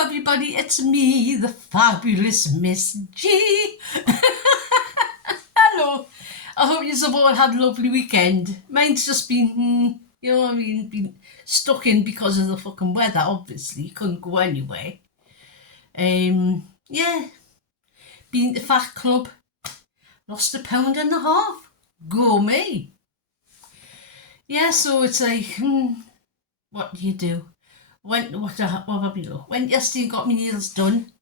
Hello everybody, it's me, the fabulous Miss G. Hello. I hope you've all had a lovely weekend. Mine's just been, been stuck in because of the fucking weather, obviously. Couldn't go anywhere. Yeah. Been to Fat Club. Lost 1.5 pounds. Go me. Yeah, so it's like, what do you do? Went yesterday, got my nails done,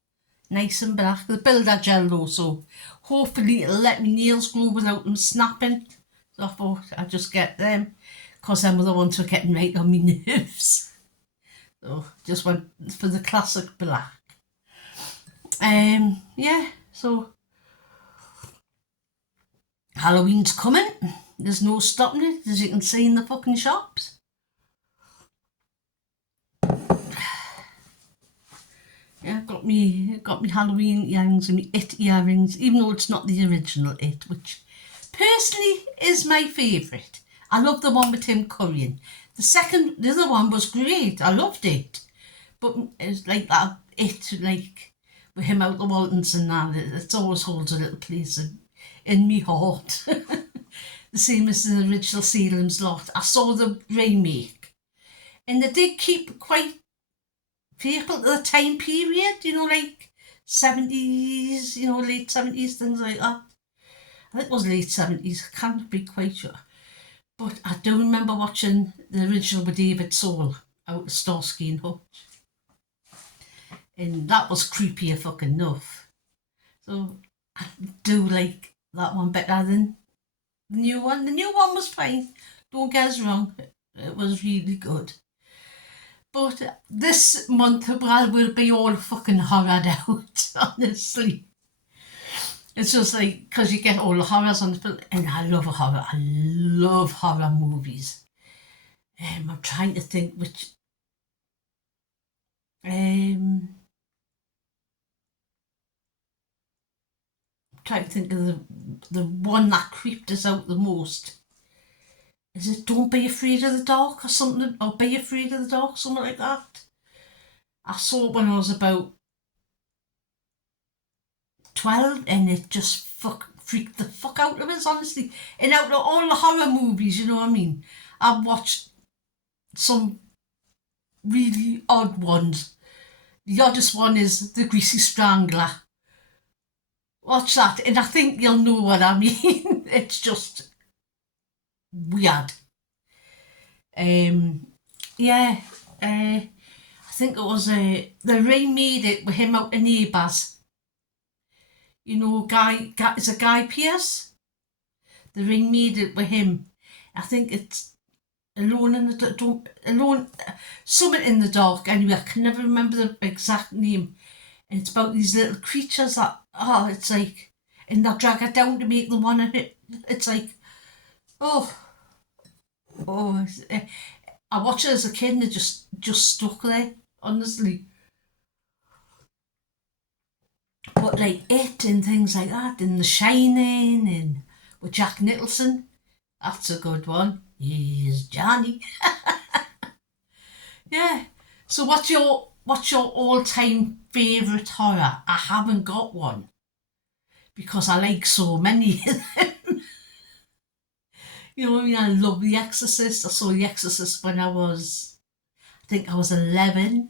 nice and black. The builder gel though, so hopefully it'll let me nails grow without them snapping. So I thought I'd just get them, because them were the ones who were getting right on my nerves. So just went for the classic black. Yeah, so Halloween's coming. There's no stopping it, as you can see in the fucking shops. Yeah, got me Halloween earrings and me It earrings, even though it's not the original It, which personally is my favourite. I love the one with Tim Curry. The other one was great. I loved it, but it's like that It, like with him out the Waltons and that. It always holds a little place in me heart. The same as the original Salem's Lot. I saw the remake, and they did keep quite faithful to the time period, like 70s, late 70s, things like that. I think it was late 70s, I can't be quite sure. But I do remember watching the original with David Soul out of Starsky and Hutch. And that was creepier fucking enough. So I do like that one better than the new one. The new one was fine, don't get us wrong, it was really good. But this month, well, we'll be all fucking horrored out, honestly. It's just like, because you get all the horrors on the film, and I love a horror. I love horror movies. I'm trying to think which... I'm trying to think of the one that creeped us out the most. Is it Don't Be Afraid of the Dark or something? Or Be Afraid of the Dark, something like that? I saw it when I was about 12 and it just freaked the fuck out of us, honestly. And out of all the horror movies, you know what I mean? I've watched some really odd ones. The oddest one is The Greasy Strangler. Watch that and I think you'll know what I mean. It's just weird. Yeah, I think it was they remade it with him out of Neighbours. It's a Guy Pearce. They remade it with him. I think it's Something in the Dark. Anyway, I can never remember the exact name. And it's about these little creatures that it's like, and they'll drag it down to make them want to hit. It's like, I watched it as a kid and it just stuck there, honestly. But like It and things like that, and The Shining, and with Jack Nicholson, that's a good one. He's Johnny. Yeah. So what's your all-time favourite horror? I haven't got one, because I like so many of them. You know what I mean? I love The Exorcist. I saw The Exorcist when I was 11.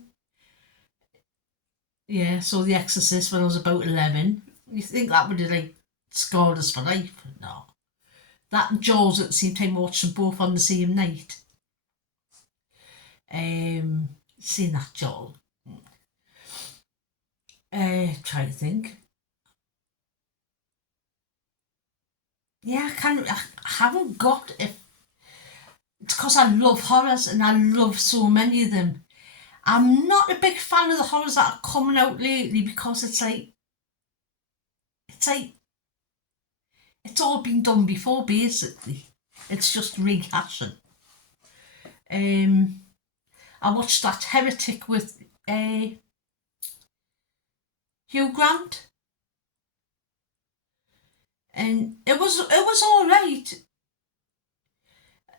Yeah, saw The Exorcist when I was about 11. You think that would have like scarred us for life? No. That and Jaws at the same time, watched them both on the same night. Seeing that Jaws. Try to think. Yeah, I haven't got it. It's because I love horrors and I love so many of them. I'm not a big fan of the horrors that are coming out lately, because it's all been done before, basically. It's just rehashing. I watched that Heretic with Hugh Grant, and it was all right.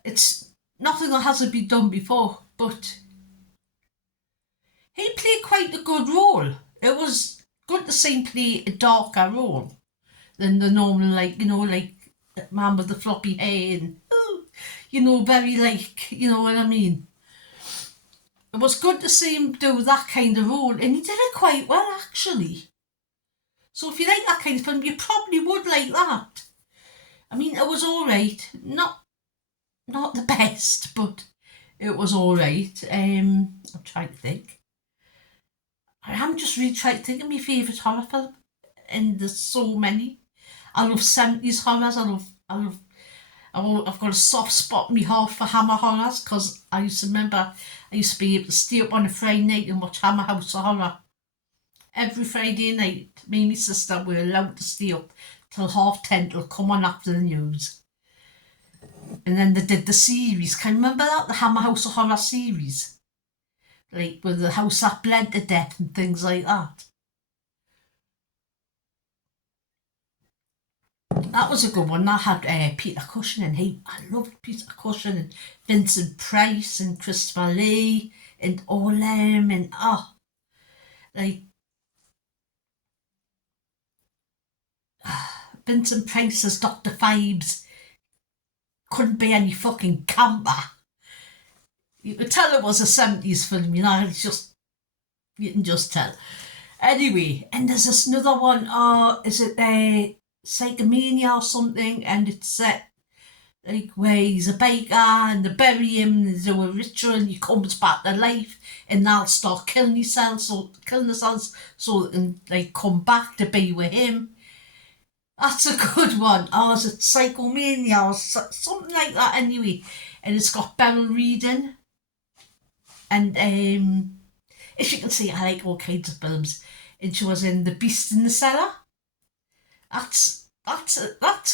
It's nothing that hasn't been done before, but he played quite a good role. It was good to see him play a darker role than the normal, like, like man with the floppy hair and, very like, you know what I mean? It was good to see him do that kind of role, and he did it quite well, actually. So if you like that kind of film, you probably would like that. I mean, it was all right. Not the best, but it was all right. I'm trying to think. I'm just really trying to think of my favourite horror film, and there's so many. I love 70s horrors. I've got a soft spot in my heart for Hammer horrors, because I used to be able to stay up on a Friday night and watch Hammer House of Horror. Every Friday night, me and my sister were allowed to stay up till 10:30 till come on after the news. And then they did the series. Can you remember that? The Hammer House of Horror series? Like with the house that bled to death and things like that. That was a good one. That had Peter Cushing and I loved Peter Cushing and Vincent Price and Christopher Lee and all them and Vincent Price as Dr. Fibes couldn't be any fucking camper. You could tell it was a 70s film, you can just tell. Anyway, and there's this another one, is it Psychomania or something, and it's set like where he's a baker and they bury him and they do a ritual and he comes back to life and they'll start killing themselves so they can like come back to be with him. That's a good one. Is it Psychomania or something like that anyway? And it's got Beryl Reading. And as you can see, I like all kinds of films. And she was in The Beast in the Cellar. That's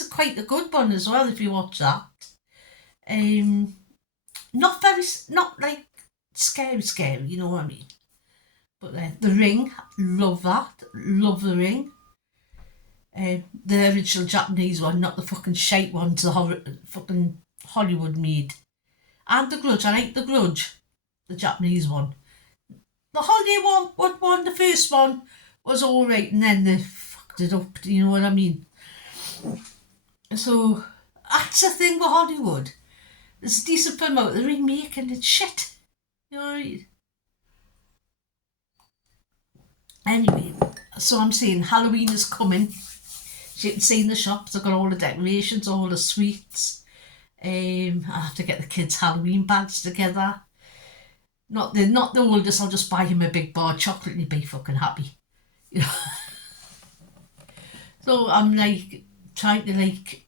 quite a good one as well if you watch that. Not like scary, you know what I mean? But The Ring, love that. Love The Ring. The original Japanese one, not the fucking shite ones the fucking Hollywood made. And The Grudge, I like The Grudge, the Japanese one. The Hollywood one, the first one, was alright, and then they fucked it up, you know what I mean? So, that's the thing with Hollywood. There's a decent film out, the remake, and it's shit. You know what I mean? Anyway, so I'm saying Halloween is coming. As you can see in the shops, I've got all the decorations, all the sweets. I have to get the kids' Halloween bags together. Not the oldest, I'll just buy him a big bar of chocolate and he'll be fucking happy. You know? So I'm like trying to like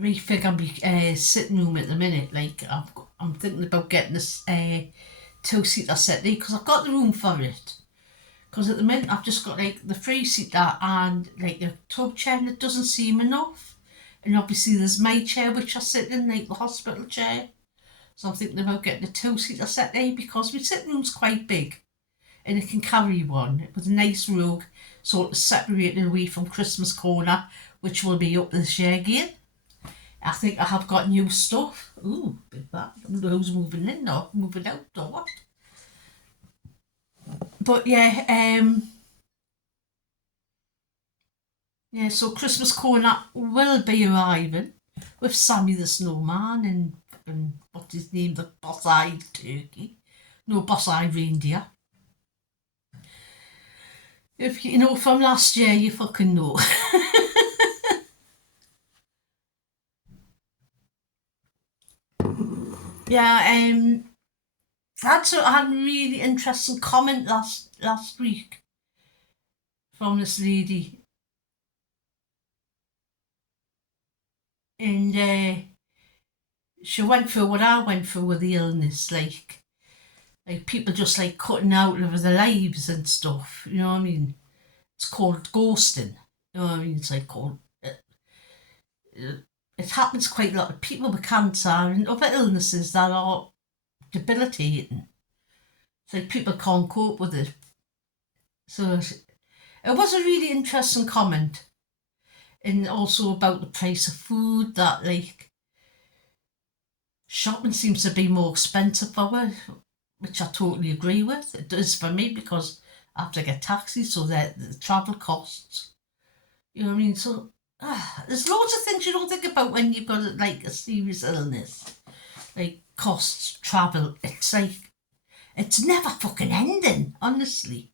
refigure my sitting room at the minute. Like I'm thinking about getting this 2-seater settee because I've got the room for it. Because at the minute I've just got like the 3-seater and like a tub chair and it doesn't seem enough. And obviously there's my chair which I sit in, like the hospital chair. So I'm thinking about getting a 2-seater settee because my sitting room's quite big and it can carry one with a nice rug sort of separated away from Christmas corner, which will be up this year again. I think I have got new stuff. Ooh, big that. I don't know who's moving in or moving out or what. But yeah, so Christmas corner will be arriving with Sammy the Snowman and what's his name, the boss-eyed turkey. No, boss-eyed reindeer. If you know from last year, you fucking know. Yeah, I had a really interesting comment last week from this lady. And she went through what I went through with the illness, like people just like cutting out of their lives and stuff, you know what I mean? It's called ghosting, you know what I mean? It's like called, it happens quite a lot of people with cancer and other illnesses that are debilitating. It's like people can't cope with it. So it was a really interesting comment. And also about the price of food, that like shopping seems to be more expensive for which I totally agree with. It is for me because I have to get taxis, so that the travel costs. You know what I mean? So there's loads of things you don't think about when you've got like a serious illness, like costs, travel. It's like it's never fucking ending, honestly.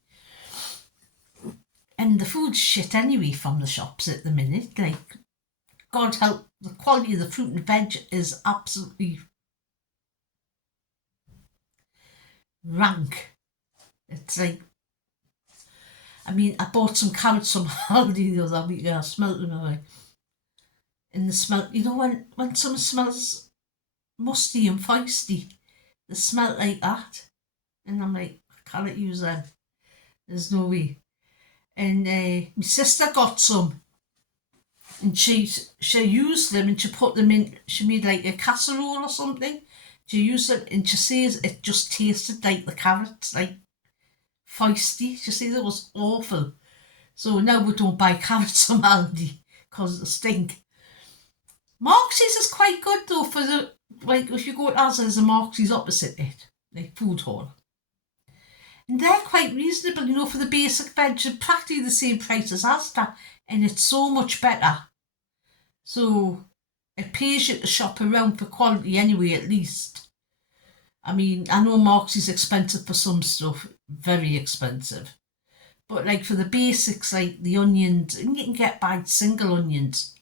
And the food's shit anyway from the shops at the minute. Like, God help, the quality of the fruit and veg is absolutely rank. It's like, I mean, I bought some carrots from Aldi the other week and I smelled them away. And the smell, you know, when something smells musty and feisty, they smell like that. And I'm like, I can't use them. There's no way. And my sister got some and she used them and she put them in, she made like a casserole or something. She used them and she says it just tasted like the carrots, like feisty. She says it was awful. So now we don't buy carrots from Aldi because they stink. Marxie's is quite good though for the, like if you go to Asda, there's a Marxie's opposite it, like food hall. And they're quite reasonable, you know, for the basic veg, practically the same price as Asda, and it's so much better. So it pays you to shop around for quality anyway, at least. I mean, I know Marxie's expensive for some stuff, very expensive. But like for the basics, like the onions, and you can get by single onions,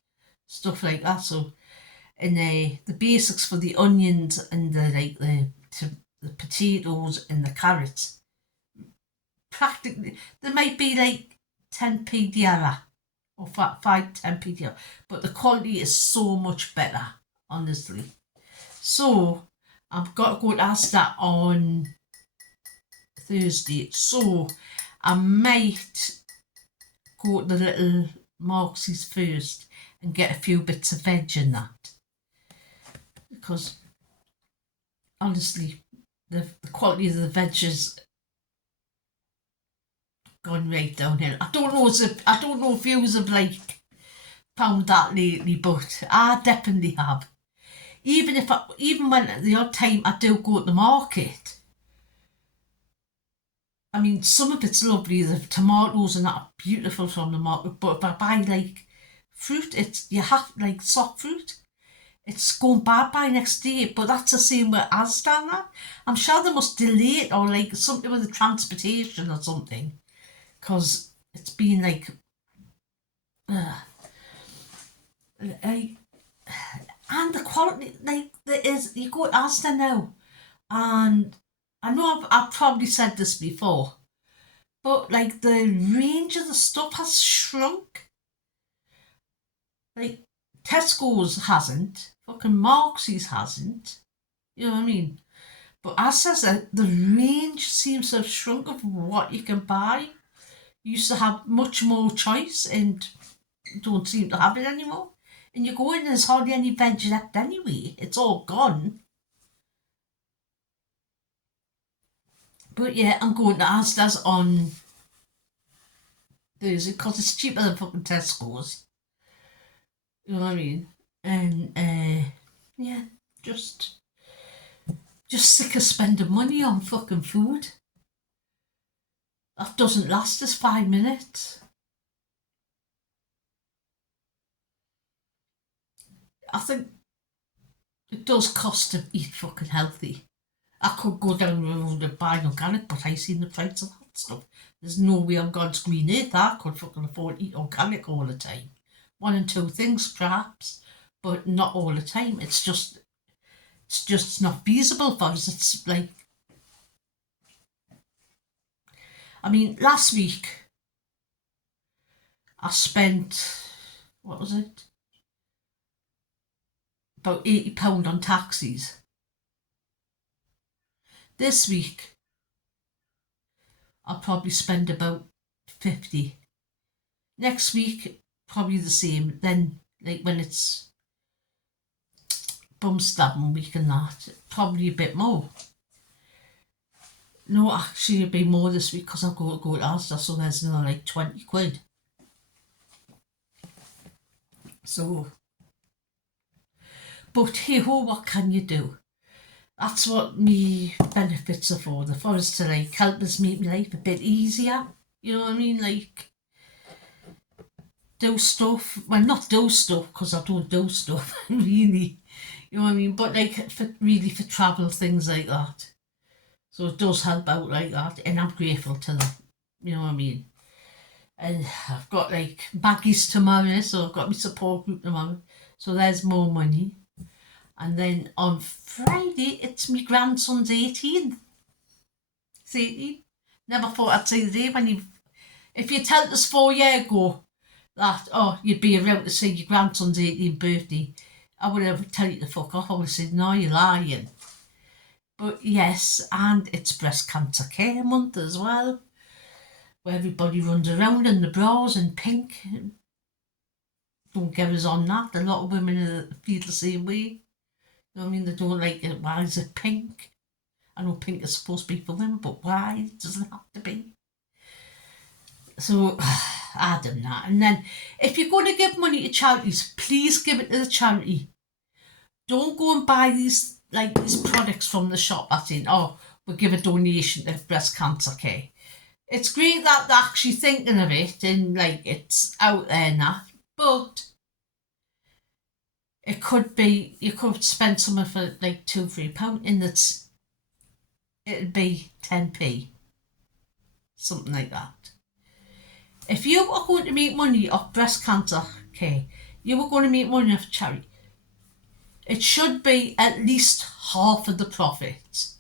stuff like that. So, and the basics for the onions and the potatoes and the carrots, practically there might be like 10p dearer or 10p dearer, but the quality is so much better, honestly. So I've got to go to Asda on Thursday, so I might go to the little Marxie's first and get a few bits of veg in that, because honestly the quality of the veg is gone right downhill. I don't know if you have like found that lately, but I definitely have. Even when the odd time I do go to the market, I mean, some of it's lovely. The tomatoes and that are beautiful from the market. But if I buy like fruit, you have like soft fruit, it's going bad by next day. But that's the same with Asda and that. I'm sure they must delay it or like something with the transportation or something, because it's been like, and the quality, like there is. You go to Asda now, and I know I've probably said this before, but like the range of the stuff has shrunk. Like Tesco's hasn't, fucking Marxie's hasn't. You know what I mean? But as says that the range seems to have shrunk of what you can buy. You used to have much more choice and don't seem to have it anymore. And you go in and there's hardly any veg left anyway. It's all gone. But yeah, I'm going to Asda's on Thursday because it's cheaper than fucking Tesco's. You know what I mean? And yeah, just sick of spending money on fucking food. That doesn't last us 5 minutes. I think it does cost to eat fucking healthy. I could go down the road and buy organic, but I seen the price of that stuff. There's no way on God's green earth I could fucking afford to eat organic all the time. One and two things perhaps, but not all the time. It's just not feasible for us. It's like, I mean, last week I spent, what was it? About £80 on taxis. This week I'll probably spend about 50. Next week, probably the same. Then, like when it's bum stabbing week and that, probably a bit more. No, actually it'll be more this week because I'll go to Asda, so there's another like 20 quid. So, but hey ho, what can you do? That's what me benefits are for us to like help us make my life a bit easier. You know what I mean? Like do stuff. Well, not do stuff because I don't do stuff really. You know what I mean? But like for travel things like that. So it does help out like that, and I'm grateful to them. You know what I mean? And I've got like baggies tomorrow, so I've got my support group tomorrow. So there's more money. And then on Friday, it's my grandson's 18th. It's 18. Never thought I'd say the day when if you told us 4 years ago that, oh, you'd be around to see your grandson's 18th birthday, I would have tell you to fuck off. I would have said, no, you're lying. But yes, and it's breast cancer care month as well, where everybody runs around in the bras and pink. Don't get us on that. A lot of women feel the same way. You know what I mean? They don't like it. Why is it pink? I know pink is supposed to be for women, but why does it have to be? So, I don't know. And then, if you're going to give money to charities, please give it to the charity. Don't go and buy these products from the shop that's in, oh, we'll give a donation to breast cancer care. It's great that they're actually thinking of it and like it's out there now, but it could be, you could spend something for like £2-3 and it'd be 10p, something like that. If you are going to make money off breast cancer care, you were going to make money off charity, it should be at least half of the profits.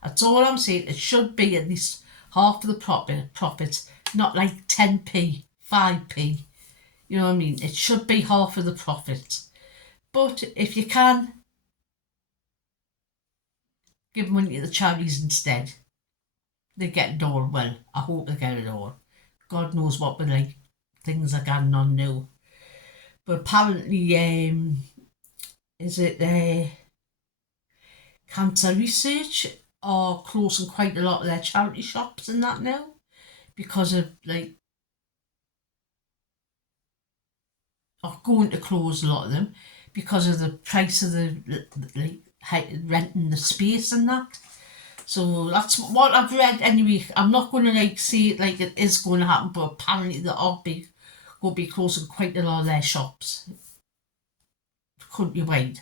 That's all I'm saying. It should be at least half of the profits, not like 10p, 5p. You know what I mean? It should be half of the profits. But if you can, give money to the charities instead. They get it all. Well, I hope they get it all. God knows what things are going on now. But apparently, is it cancer research are closing quite a lot of their charity shops and that now because of are going to close a lot of them because of the price of the renting the space and that. So that's what I've read anyway. I'm not going to say it like it is going to happen, but apparently they are going to be closing quite a lot of their shops countrywide.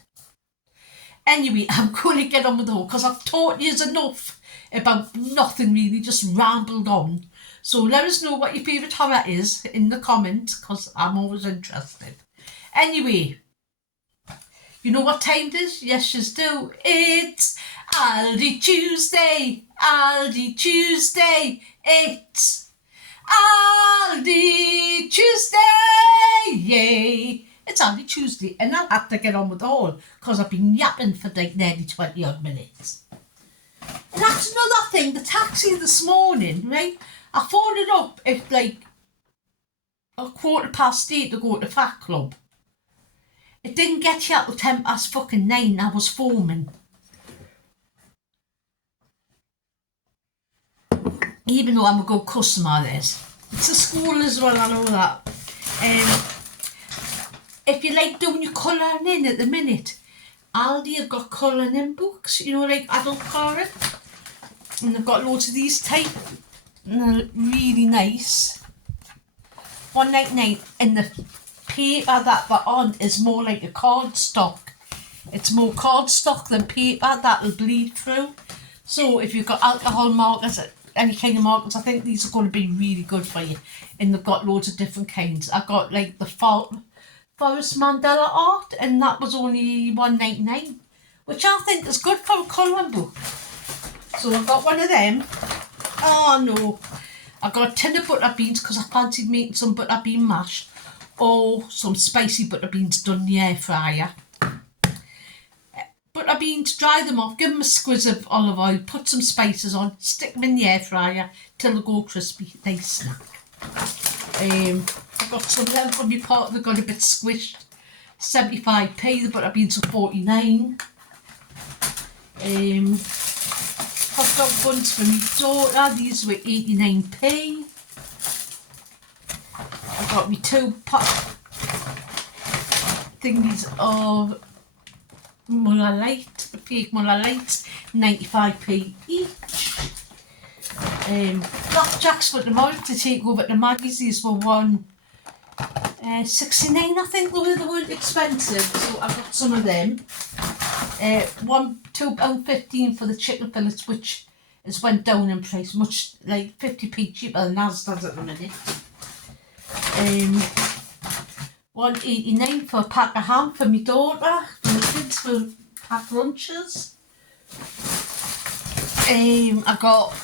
Anyway, I'm going to get on with the whole because I've taught you enough about nothing really, just rambled on. So let us know what your favourite horror is in the comments because I'm always interested. Anyway, you know what time it is? Yes, you do. It's Aldi Tuesday. Aldi Tuesday. It's Aldi Tuesday. Yay. It's Aldi Tuesday and I'll have to get on with the whole because I've been yapping for like nearly 20 odd minutes. And that's another thing, the taxi this morning, right? I phoned it up at like 8:15 to go to Fat Club. It didn't get you till 9:10. I was foaming. Even though I'm a good customer, it's a school as well, I know that. If you like doing your colouring in at the minute, Aldi have got colouring in books, you know, like adult colouring. And they've got loads of these type. And they're really nice. £1.99 and the paper that they're on is more like a cardstock. It's more cardstock than paper that'll bleed through. So if you've got alcohol markers, any kind of markers, I think these are going to be really good for you. And they've got loads of different kinds. I got like the Forest Mandela art and that was only £1.99, which I think is good for a colouring book. So I got one of them. Oh no. I got a tin of butter beans because I fancied making some butter bean mash or some spicy butter beans done in the air fryer. Butter beans, dry them off, give them a squeeze of olive oil, put some spices on, stick them in the air fryer till they go crispy. Nice snack. I got some of them from my pot, they got a bit squished. 75p, the butter beans are 49. Hot dog buns for my daughter, these were 89p. I got me 2 pot thingies of Muller Light, fake Muller Lights, 95p each. Blackjacks for tomorrow to take over to Maggie's. These were $1.69, I think. They weren't expensive, so I got some of them. £2.15 for the chicken fillets, which has went down in price, much like 50p cheaper than Asda's at the minute. £1.89 for a pack of ham for my daughter, for the kids for packed lunches. I got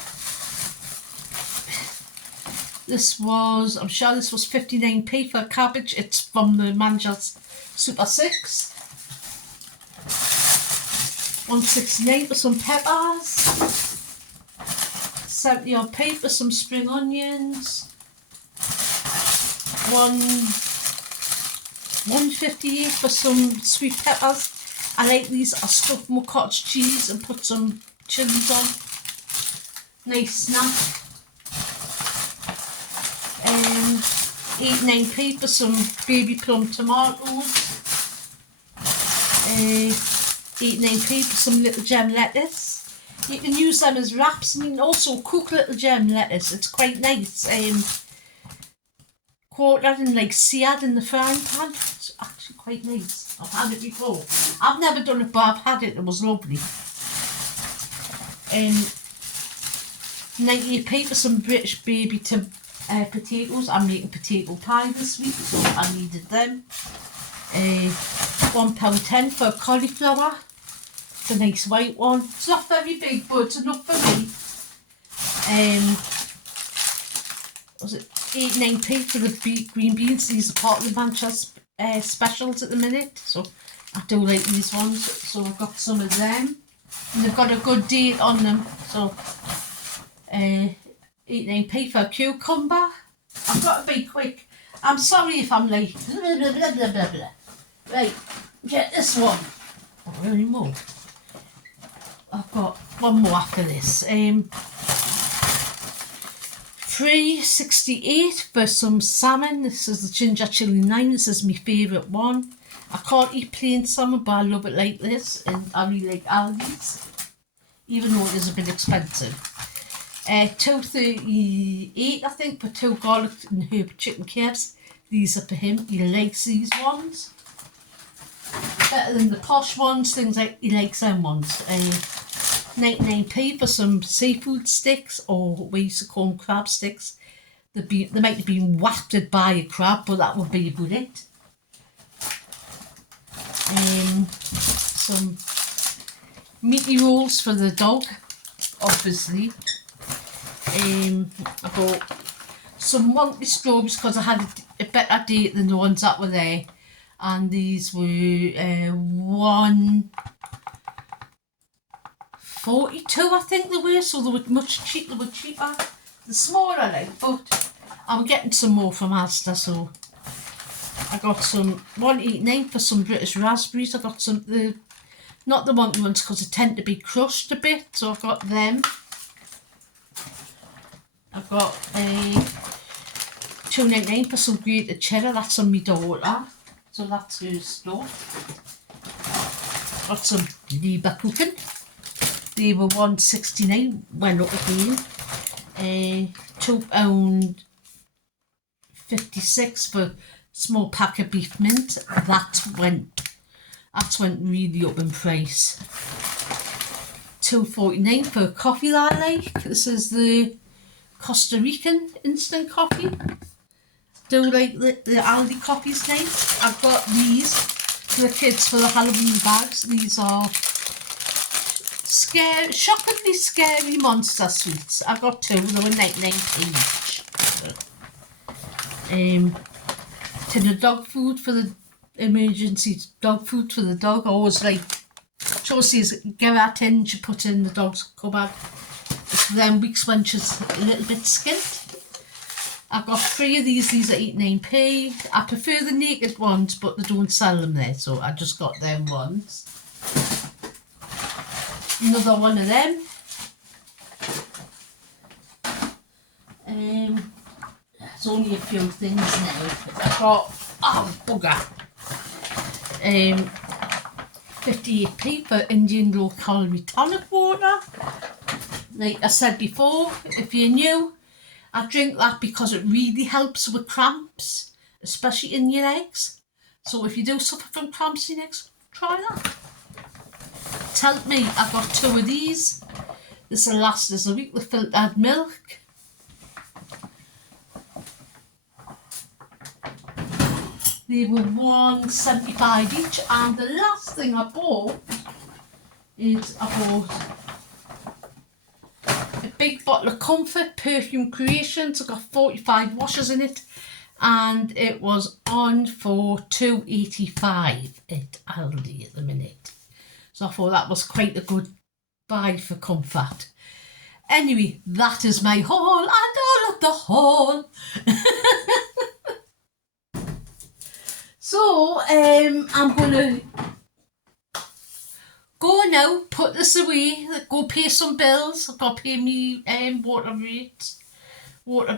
I'm sure this was 59p for a cabbage. It's from the Managers Super 6. £1.69 for some peppers. 70p for some spring onions. £1.58 for some sweet peppers. I like these. I stuff my cottage cheese and put some chilies on. Nice snack. 89p for some baby plum tomatoes. 89p for some little gem lettuce. You can use them as wraps, and you can also cook little gem lettuce. It's quite nice. Quartered and like seared in the frying pan. It's actually quite nice. I've had it before. I've never done it, but I've had it. It was lovely. 98p for some British baby potatoes. I'm making potato pie this week, so I needed them. £1.10 for cauliflower. It's a nice white one. It's not very big, but it's enough for me. Was it 89p for the green beans? These are part of the Manchester specials at the minute, so I do like these ones. So I've got some of them, and they've got a good date on them. So 89p for a cucumber. I've got to be quick. I'm sorry if I'm like blah, blah, blah, blah, blah, blah. Right, get this one. Oh, really more. I've got one more after this. £3.68 for some salmon. This is the ginger chili 9. This is my favourite one. I can't eat plain salmon, but I love it like this, and I really like aldi's, even though it is a bit expensive. £2.38 I think for 2 garlic and herb chicken kebabs. These are for him. He likes these ones better than the posh ones. Things like he likes them ones. 99p for some seafood sticks, or we used to call them crab sticks. They might have been wafted by a crab, but that would be about it. Some meaty rolls for the dog, obviously. I bought some monthly strawberries because I had a better date than the ones that were there, and these were £1.42 I think they were, so they were much cheaper. They were cheaper. The smaller I like, but I'm getting some more from Asda, so I got some £1.89 for some British raspberries. I got some not the monkey ones because they tend to be crushed a bit, so I've got them. I've got £2.99 for some grated cheddar. That's on my daughter, so that's her stuff. Got some Leberkuchen. They were £1.69. Went up again. £2.56 for small pack of beef mint. That went really up in price. £2.49 for a coffee that I like. This is the Costa Rican instant coffee. Do like the Aldi coffee's nice. I've got these for the kids for the Halloween bags. These are shockingly scary monster sweets. I got 2. They were 99p each. Tin of dog food for the emergency dog food for the dog. I always like Chelsea's give her a tin she put in the dog's cupboard. It's for them weeks when she's a little bit skint. I've got 3 of these. These are 89p. I prefer the naked ones, but they don't sell them there, so I just got them ones. Another one of them. There's only a few things now. I've got, oh bugger, 58p for Indian low calorie tonic water. Like I said before, if you're new, I drink that because it really helps with cramps, especially in your legs. So if you do suffer from cramps in your legs, try that. Tell me, I've got 2 of these. This will last us a week with filtered milk. They were £1.75 each, and the last thing I bought is I bought a big bottle of Comfort Perfume Creations. It's got 45 washes in it, and it was on for £2.85 at Aldi at the minute. So I thought that was quite a good buy for comfort. Anyway, that is my haul and all of the haul. So I'm going to go now, put this away, go pay some bills. I've got to pay me water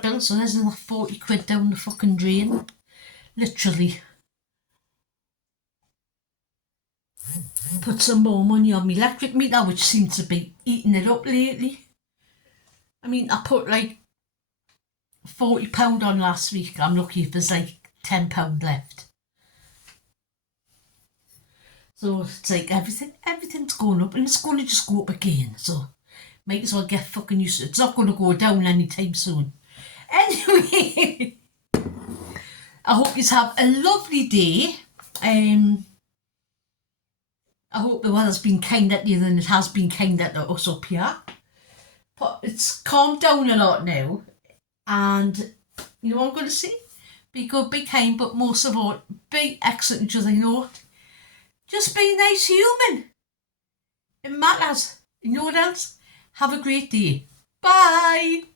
bill, so there's another 40 quid down the fucking drain. Literally. Put some more money on my electric meter, which seems to be eating it up lately. I mean, I put like £40 on last week. I'm lucky if there's like £10 left. So it's like everything's going up, and it's going to just go up again. So might as well get fucking used to it. It's not going to go down anytime soon. Anyway, I hope you have a lovely day. I hope the weather's been kinder to you than it has been kinder to us up here. But it's calmed down a lot now. And you know what I'm going to say? Be good, be kind, but most of all, be excellent each other, you know what? Just be a nice human. It matters. You know what else? Have a great day. Bye.